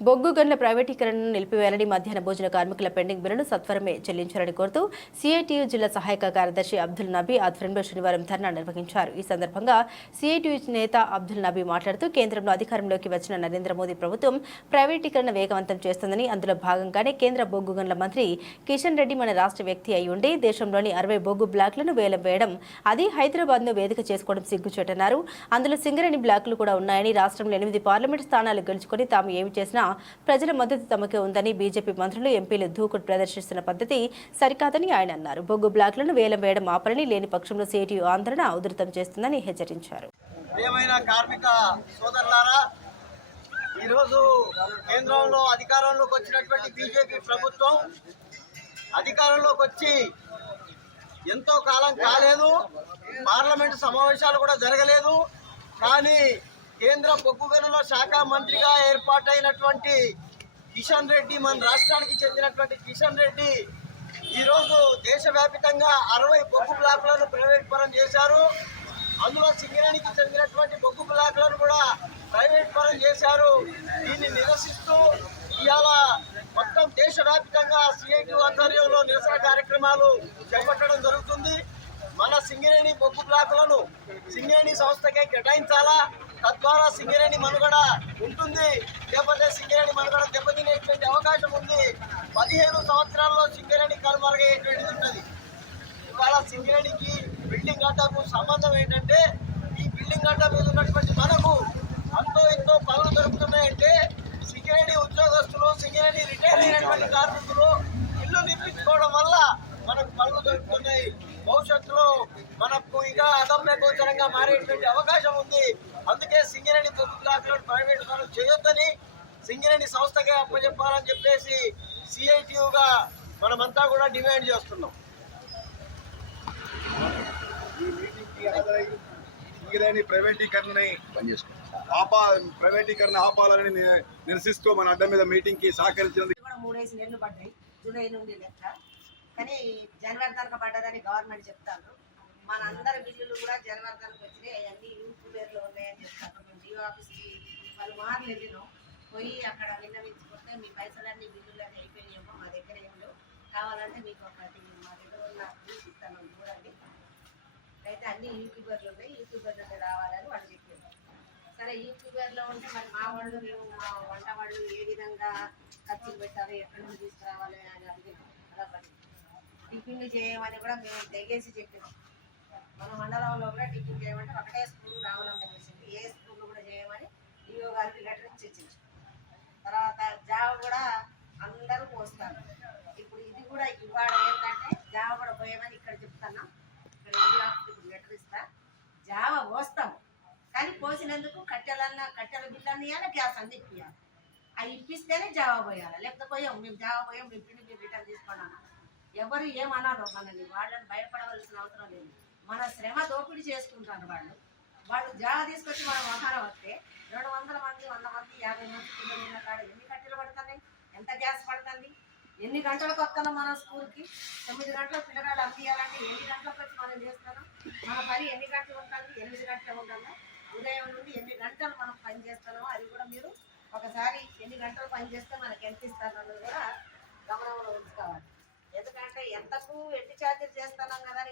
బొగ్గు గనుల ప్రైవేటీకరణను నిలిపివేయాలని మధ్యాహ్న భోజన కార్మికుల పెండింగ్ బిల్లును సత్వరమే చెల్లించాలని కోరుతూ సిఐటియు జిల్లా సహాయక కార్యదర్శి అబ్దుల్ నబీ ఆధ్వర్యంలో శనివారం ధర్నా నిర్వహించారు. ఈ సందర్భంగా సిఐటియు నేత అబ్దుల్ నబీ మాట్లాడుతూ కేంద్రంలో అధికారంలోకి వచ్చిన నరేంద్ర మోదీ ప్రభుత్వం ప్రైవేటీకరణ వేగవంతం చేస్తుందని, అందులో భాగంగానే కేంద్ర బొగ్గు గనుల మంత్రి కిషన్ రెడ్డి మన రాష్ట్ర వ్యక్తి అయి ఉండి దేశంలోని 60 బొగ్గు బ్లాక్లను వేలం వేయడం, అది హైదరాబాద్ను వేదిక చేసుకోవడం సిగ్గుచేటన్నారు. అందులో సింగరేణి బ్లాకులు కూడా ఉన్నాయని, రాష్ట్రంలో 8 పార్లమెంట్ స్థానాలు గెలుచుకొని తాము ఏమి చేసినా ప్రజల మద్దతు తమకే ఉందని, బీజేపీ మంత్రులు ఎంపీలు దూకుడు ప్రదర్శిస్తున్న పద్ధతి సరికాదని ఆయన అన్నారు. బొగ్గు బ్లాక్లను వేలం వేయడం ఆపరని, లేని పక్షంలో సిఐటియు ఆందోళన ఉధృతం చేస్తుందని హెచ్చరించారు. కార్మిక సోదరులారా, ఈరోజు కేంద్రంలో అధికారంలోకి వచ్చినటువంటి బీజేపీ ప్రభుత్వం అధికారంలోకి వచ్చి ఎంతో కాలం కాలేదు, పార్లమెంటు సమావేశాలు కూడా జరగలేదు. కానీ కేంద్ర బొగ్గు గనుల శాఖ మంత్రిగా ఏర్పాటైనటువంటి కిషన్ రెడ్డి, మన రాష్ట్రానికి చెందినటువంటి కిషన్ రెడ్డి ఈరోజు దేశవ్యాప్తంగా 60 బొగ్గు బ్లాకులను ప్రైవేట్ పరం చేశారు. అందులో సింగరేణికి చెందినటువంటి బొగ్గు బ్లాకులను కూడా ప్రైవేట్ పరం చేశారు. దీన్ని నిరసిస్తూ ఇవాళ మొత్తం దేశవ్యాప్తంగా సిఐటి ఆధ్వర్యంలో నిరసన కార్యక్రమాలు చేపట్టడం జరుగుతుంది. మన సింగరేణి బొగ్గు బ్లాకులను సింగరేణి సంస్థకే కేటాయించాలా, తద్వారా సింగరేణి మనుగడ ఉంటుంది. లేకపోతే సింగరేణి మనుగడ దెబ్బతినేటువంటి అవకాశం ఉంది. 15 సంవత్సరాల్లో సింగరేణి కనుమరుగయ్యేటువంటిది ఉంటుంది. ఇవాళ సింగరేణికి బిల్డింగ్ అడ్డకు సంబంధం ఏంటంటే, ఈ బిల్డింగ్ అడ్డ మీద ఉన్నటువంటి మనకు అంతో ఎంతో పనులు దొరుకుతున్నాయంటే సింగరేణి ఉద్యోగస్తులు, సింగరేణి రిటైర్ అయినటువంటి కార్మికులు ఇల్లు నిర్మించుకోవడం వల్ల మనకు పనులు దొరుకుతున్నాయి. భవిష్యత్తులో మనకు ఇంకా అదమ్య గోచరంగా మారేటువంటి అవకాశం ఉంది. అందుకే సింగరేణి బొగ్గు బ్లాకులను ప్రైవేట్ పనులు చేయొద్దని, సింగరేణి సంస్థకే అప్పచెప్పాలని చెప్పేసి సిఐటియుగా మనమంతా కూడా డిమాండ్ చేస్తున్నాం. సింగరేణి ప్రైవేటీకరణని ప్రైవేటీకరణ ఆపాలని నిరసిస్తూ మన అడ్డ మీద మీటింగ్ కి సహకరించినందుకు 3 నెలలు పడ్డాయి, జూలై నుండి లెక్క. కానీ జనవరి దాకా పడ్డదని గవర్నమెంట్ చెప్తాను. మన అందరి బిల్లులు కూడా జనవరి దాకా వచ్చినాయి, అవన్నీ యూపీ పేర్లో ఉన్నాయని చెప్తాను. మేము డిఓ ఆఫీస్కి పలుమార్లు వెళ్ళినాం, పోయి అక్కడ విన్నవించుకుంటే మీ పైసలన్నీ బిల్లులన్నీ అయిపోయినాయేమో, మా దగ్గర ఏం లేవు, కావాలంటే మీకు ఒకటి మా దగ్గర ఉన్న బిల్లు ఇస్తాను చూడండి, అయితే అన్ని యూట్యూబర్లు ఉన్నాయి, యూట్యూబర్లు రావాలని వాళ్ళు చెప్పారు. సరే యూట్యూబర్లో ఉంటే మరి మా వాళ్ళు, మేము మా వంట వాళ్ళు ఏ విధంగా ఖర్చులు పెట్టాలి, ఎక్కడి నుంచి తీసుకురావాలి అని అడిగినాం. అలా టిఫిన్లు చేయమని కూడా మేము తెగేసి చెప్పినాం. మన మండలంలో కూడా టిఫిన్ చేయమంటే ఒకటే స్కూల్ రావాలమ్మ చేసింది, ఏ స్కూల్లో కూడా చేయమని డిఓ గారికి లెటర్ ఇచ్చి ఇచ్చింది. తర్వాత జావ కూడా అందరూ పోస్తారు. ఇప్పుడు ఇది కూడా ఇవాళ ఏంటంటే జావ కూడా పోయమని ఇక్కడ చెప్తున్నాం. ఇక్కడ ఇప్పుడు లెటర్ ఇస్తా, జావ పోస్తాము కానీ పోసినందుకు కట్టెల బిల్లన్నీ ఇవ్వాలి, గ్యాస్ అన్ని ఇప్పియాలి. అవి ఇప్పిస్తేనే జావ పోయాలి, లేకపోతే పోయాం మేము జావ పోయాం, మీ పిండి మీరు రిటర్న్ తీసుకున్నాం. ఎవరు ఏమన్నారో మనల్ని, వాళ్ళని భయపడవలసిన అవసరం లేదు. మన శ్రమ దోపిడీ చేసుకుంటారు వాళ్ళు జావ తీసుకొచ్చి మనం ఆహారం వస్తే 200 మంది, 100 మంది, 50 మంది పిల్లలు ఉన్న కాడ ఎన్ని కట్టెలు పడుతున్నాయి, ఎంత గ్యాస్ పడుతుంది, ఎన్ని గంటలకు వస్తున్నాం మన స్కూల్కి. 9 గంటలకు పిల్లగాళ్ళు అందియాలంటే ఎన్ని గంటలకు వచ్చి మనం చేస్తున్నాం, మన పని ఎన్ని గంటలు ఉంటుంది, 8 గంటలు ఉంటుందా, ఉదయం నుండి ఎన్ని గంటలు మనం పని చేస్తున్నామో అది కూడా మీరు ఒకసారి ఎన్ని గంటలు పని చేస్తే మనకి ఎంత ఇస్తారన్నది కూడా గమనంలో ఉంచుకోవాలి. ఎందుకంటే ఎంతకు ఎట్టి ఛార్జీలు చేస్తున్నాం కదా